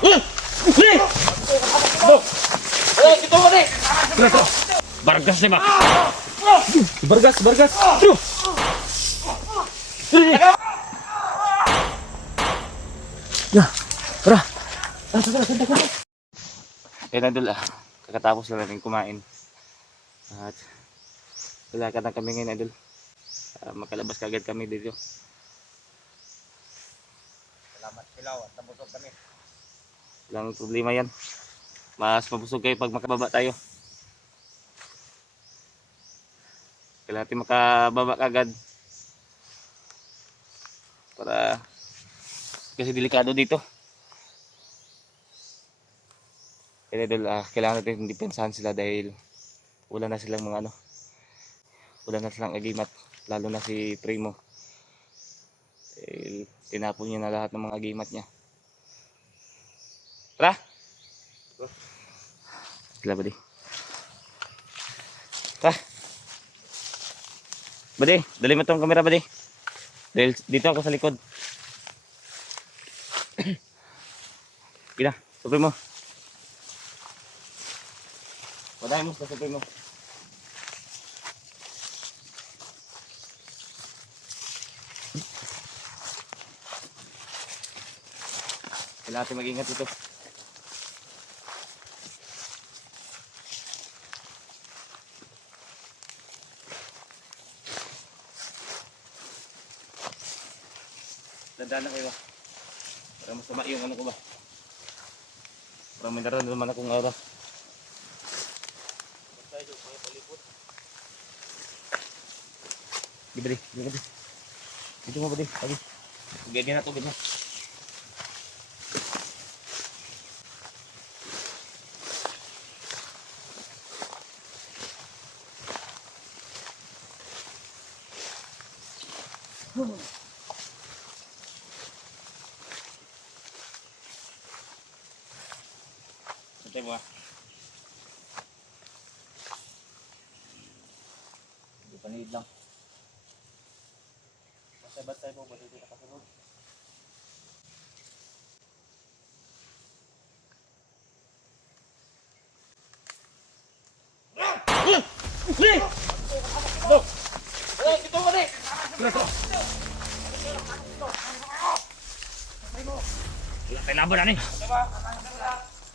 Ito ba ni? Bargas ni ba? Bargas. Ya, tara. Kaya Idol, kakatapos na natin kumain. At lalakad na kami ngayon Idol. Makalabas kagad kami dito. Salamat Kilaw at nabusog kami. Walang problema yan. Mas mabusog kayo pag makababa tayo. Kailangan natin makababa kagad. Para kasi delikado dito. Kaya Idol, kailangan natin depensahan sila dahil wala na silang mga wala na silang agimat, lalo na si Primo. Tinapon niya na lahat ng mga agimat niya. Tara! Sila Buddy. Tara! Buddy, dali mo itong camera Buddy. Dahil dito ako sa likod. Gina, supri mo. Wadahin mo sa supri mo. Kailangan natin mag-ingat dito. Dandaan na kayo ba? Para masama yung ko ba? Para may naman akong araw. Gibri. Dito mo Buddy. Lagi. Gagyan na tubig mo. Santay mo Hindi panid lang. Bantay po, balik dito nakasunod. Ito ba ni? Wala tayong laban na ni.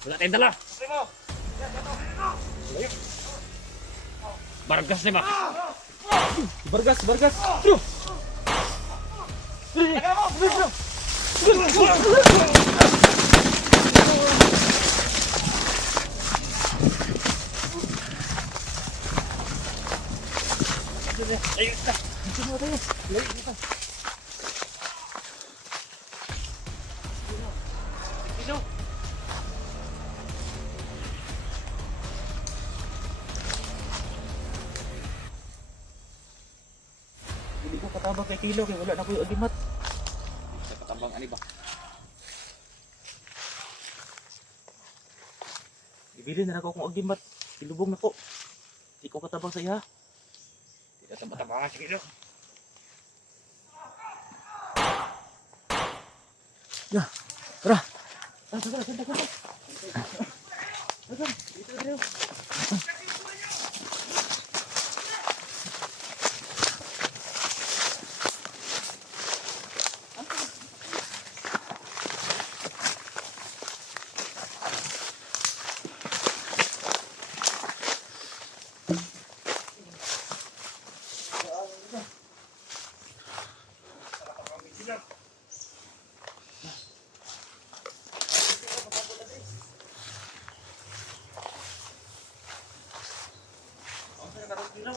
Wala tayong dala. Bargas ni ba? Bargas. Hindi ko katabang kay Kilo kaya wala na ko yung agimat. Sa katabang ani ba? Bibili na ako kung agimat. Ilubong na ko. Hindi ko katabang sa iya. Tidak taba-tabangan si Kilo. Ya, tara. Santa. Dito.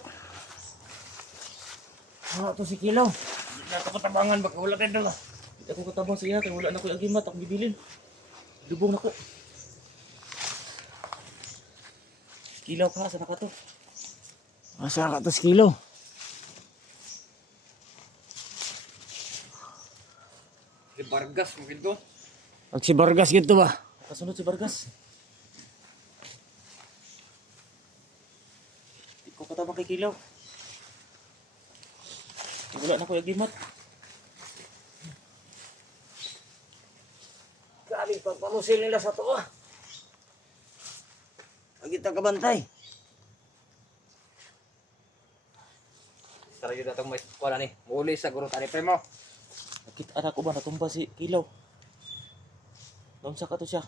Wala to si Kilaw. Hindi na ako katabangan baka wala tayong dala. Hindi ako katabang sa iya kaya wala na ko yung agimat. Ako bibilin. Lubong na ko. Kilaw ka, saan ka to? Asa ka to si Kilaw? Si Bargas mo ginto. Pag si Bargas ginto ba? Kasunod si Bargas. Hindi ko katabang kay Kilaw. Wala na ko yung agimat. Grabe, pagpamusil nila sa to ah. Lagi ta kabantay. Tara yun natong may wala ni. Muli sa guro tani primo. Nakita anak ko ba natumba si Kilaw? Doon sa ka to siya.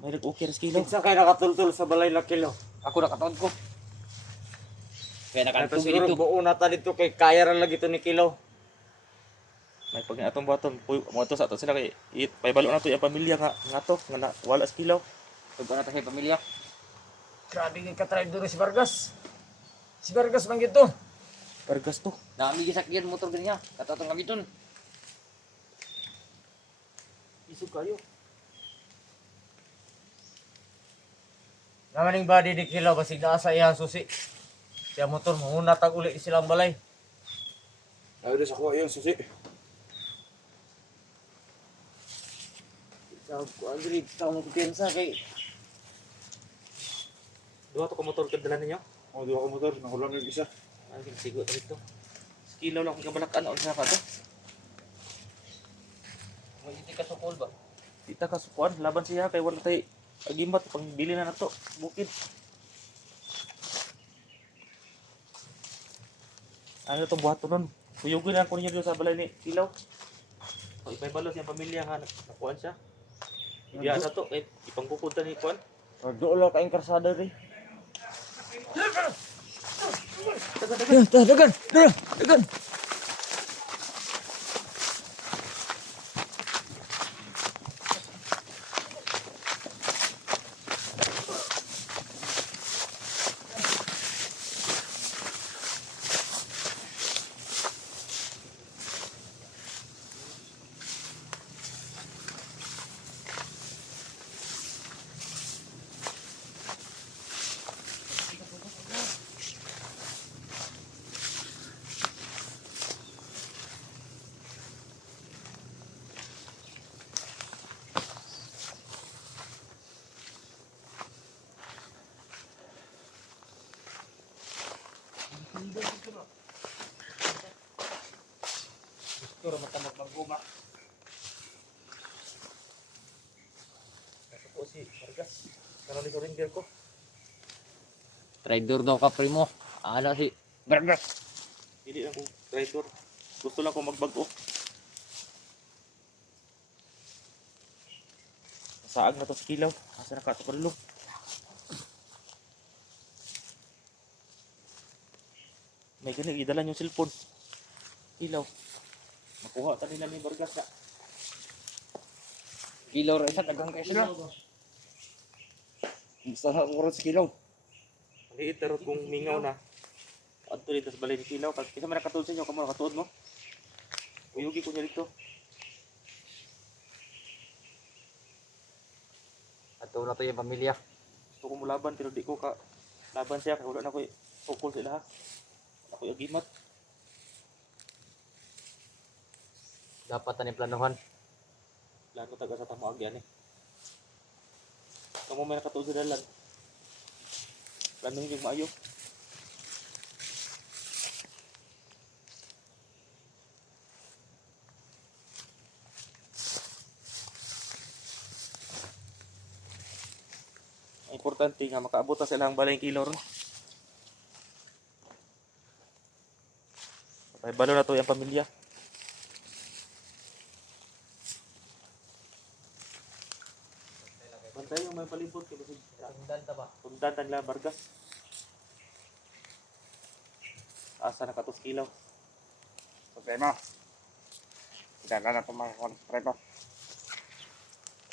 May nag-ukir sa Kilaw. Kinsa kay nakatultul sa balay na kilo. Ako nakataon ko. Kaya Ito siguro buo na ta dito kay kaya ra lagi to ni kilo. May pag atong baton, mo to sa ato sila kay paibalo na to yung pamilya nga to nga wala sa Kilaw. Ug na ta kay pamilya. Grabe kay ka-drive doon si Vargas. Si Vargas man gito. Vargas to. Nami gisakyan motor ganiya. Katatong kami dun. Isog kayo. Namaning body di Kilaw basig naa sa iyang susi. Siya motor mahunatag uli silang balay. Ay sa ko yung susi. Sa ko agri ta mo piensa kay Duha to ka motor kadala ninyo. Oh, dua ka motor, nakulang yung isa. Ay sigo dito. Sa Kilaw lang kung kabalakan o sa ka to. Mo iti ka sukol ba? Dita ka sukuan laban siya kay wala tay agimat pang dili na nato bukid. Ano to buhaton nun? Kuyugin na ko niya dito sa balay ni Kilaw. Pag ipay balos yung pamilya nga nakuan siya. Iya sa to kay ipangkukod ta ni kuan. doon lang kaing karsada ri. Dagan. Siguro matamag maguma. Ito po si Vargas. Karon ni surrender ko. Trader daw ka primo. Ana si Vargas. Hindi lang kong traitor. Gusto lang kong magbago. Saag na to sa Kilaw. Asa na ka ito kalulo. May ganit, idala yung cellphone. Kilaw. Makuha ta nila ni Vargas na. Kilo ra isa dagang kay sila. Gusto na ko sa Kilaw. Maliit pero kung mingaw na. Adto dito sa balay ni Kilaw. Pag isa man nakatuod sa inyo, kamo nakatuod mo. Uyugi ko niya dito. Ato na to yung pamilya. Gusto ko mulaban pero di ko ka laban siya. Kaya wala na ko ukol sila ha. Wala ko agimat. Dapat ani planuhan. Lalo taga sa tamo agyan eh. Kamu may nakatuod sa dalan. Planong yung maayo. Ang importante nga makaabot na sila ang balay Kilaw ron. Patay balo na to yung pamilya. Bantay yung may palibot kay basig Sundan ta ba? tundan nila Vargas. Asa na katos Kilaw. Supremo. Tidak na ito mga supremo.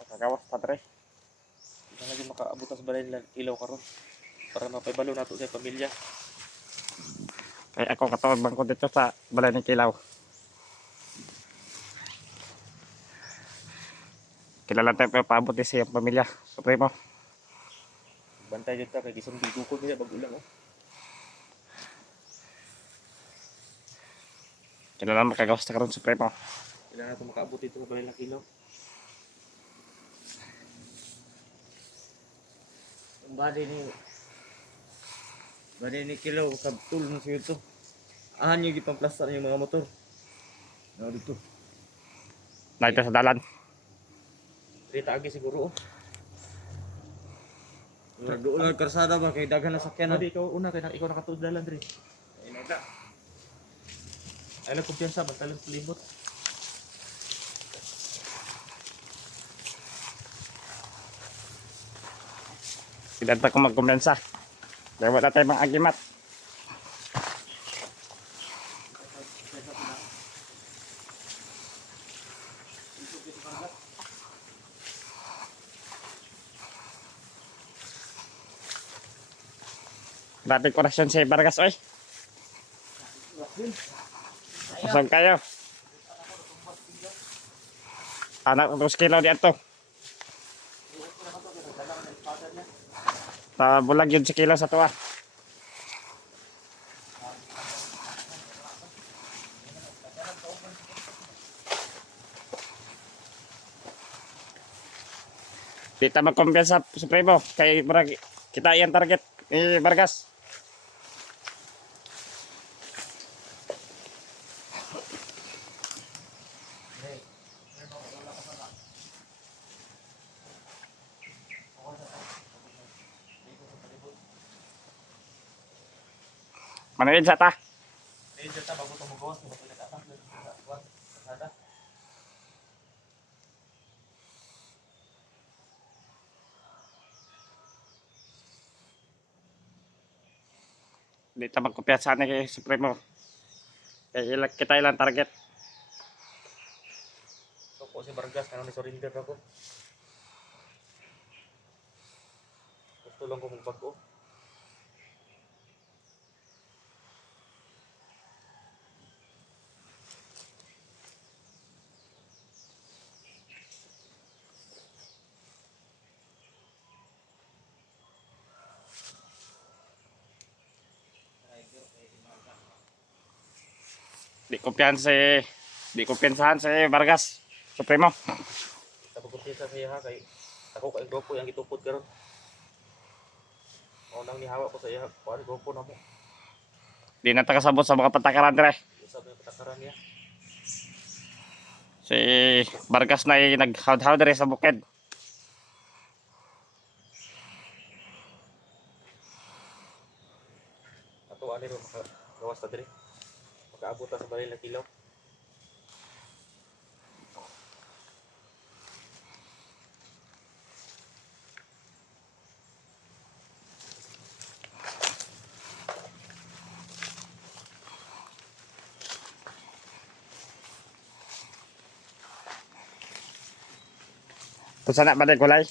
Pagkagawas pa tre. Hindi na lagi makaabot na sa balay nila Kilaw karon para mapaibalo nato sa pamilya. Kaya ako katawag bangko dito sa balay ni Kilaw. Kilala tayo pero paabot din sa iyong pamilya. Supremo. Bantay dito kay gisong bigukod nila bag ulang oh. Kilala makagawas na karon Supremo. Kailangan nato makaabot dito sa balay nila Kilaw. Ang body ni Kilaw kabtul na siya ito. Ahan yung gipang plaster yung mga motor. Na dito. Na ito sa dalan. Pwede taagi siguro. Doon ang karsada ba kay daghan na sakyan. Pwede ikaw una kay ikaw nakatuod dalan diri. Ay lang kumpiyansa bantalan sa libot. Sinanta ko magkumpensa. Dahil wala tayong mga agimat. Grabe korasyon si Vargas, oy. Usog kayo. Anak 2 kilo dito. Sa bulag yun si kilo sa tuwa. Kita magkumpiyansa sa Supremo. Kay kita yan target ni Vargas. Manood sa ta. Eh jata bago to magawas mo pala ta. Sada. Dito magkumpiyansa ni kay Supremo. Kay kita ilang target. So ko si Vargas kanang ni surrender ako. Gusto lang ko magbago. Di kumpiyansahan si Vargas. Supremo. Sa pagkumpisa sa iya kay ako kay grupo yang gitupod karon. O nang nihawa ko sa iya, kuan grupo na mo. Di na takasabot sa mga patakaran dire. Usab yung patakaran niya. Si Vargas na naghaw-haw dire sa bukid. Ato ani ro makagawas ta diri. Makaabot ta sa balay na kilaw. Kung sana balik kulay.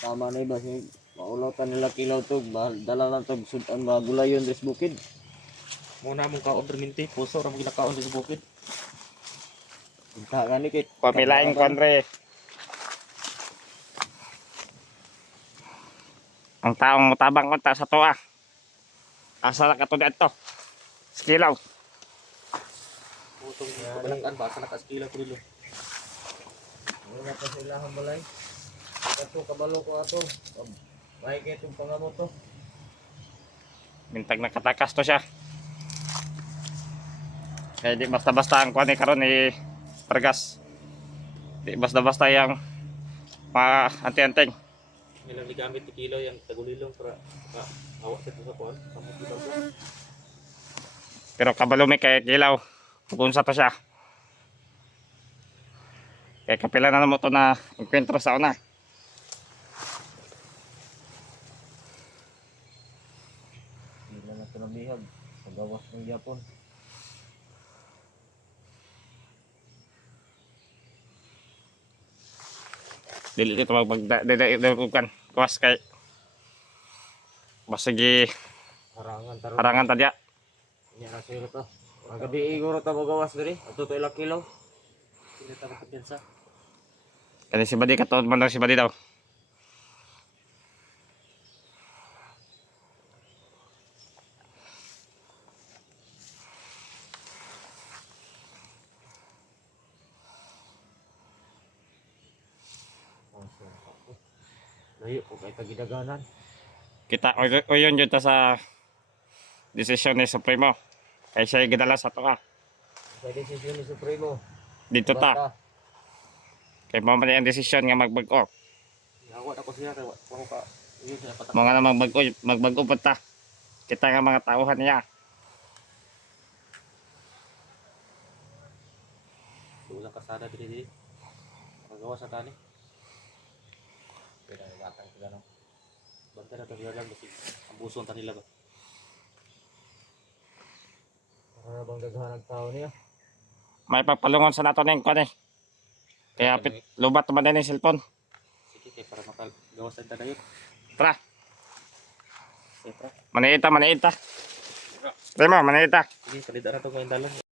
Tama na ba si maulatan nila kilaw to, dala na to sudan mga gulayon des bukid. Muna mong kaon perminti, puso ra mo ginakaon sa bukid. Kita gani kay Pamilaing kontre. Ang taong mutabang konta sa toa. Asa na kato dito. Skilaw. Putong kabalakan ba sa nakaskila ko dilo. wala pa sila balay. Kato kabalo ko ato. May kay tong pangamo to. Mintag nakatakas to siya. Kaya di basta-basta ang kuha ni karon ni Vargas. Di basta-basta yung mga anti-anteng. Nilang ligamit ni kilaw yang tagulilong para hawa sa sa kuan. Kamot di bago. Pero kabalo may kay kilaw. Kung sa to siya. Kaya kapila na mo to na enkwentro sa una. Hindi na ito nabihag. Pagawas ng Japon. Dili ito magpagdadagdagan. Kawas kay basigi Harangan taro. harangan tadya. Nya na sila to. Magabi iguro ta magawas diri. Ato to ila kilaw. Sila ta kumpiyansa. Kani si Badi katod man daw si Badi daw. Layo ko kay tagidaganan. Kita o yun yun ta sa desisyon ni Supremo. Kaya siya gidala sa toa. Sa desisyon ni Supremo. Dito ta. Kaya mo man ang desisyon nga magbag-o. Yawa ako siya kay wa ka. Yun siya patak. Mga na magbag-o pa ta. Kita nga mga tauhan niya. Ulang kasada diri. Magawa sa tani. Pero batang sila no. Bantay na to sila lang kasi ambuson ta nila ba. Para bang daghan ang tao niya. May pagpalungon sa nato ning kuan eh. Kaya lubat man din yung cellphone. Sige kay para makagawas sa dadayon. Tara, Sige, tara. maniita. Primo, maniita. Sige, kalida na to ngayon dalan.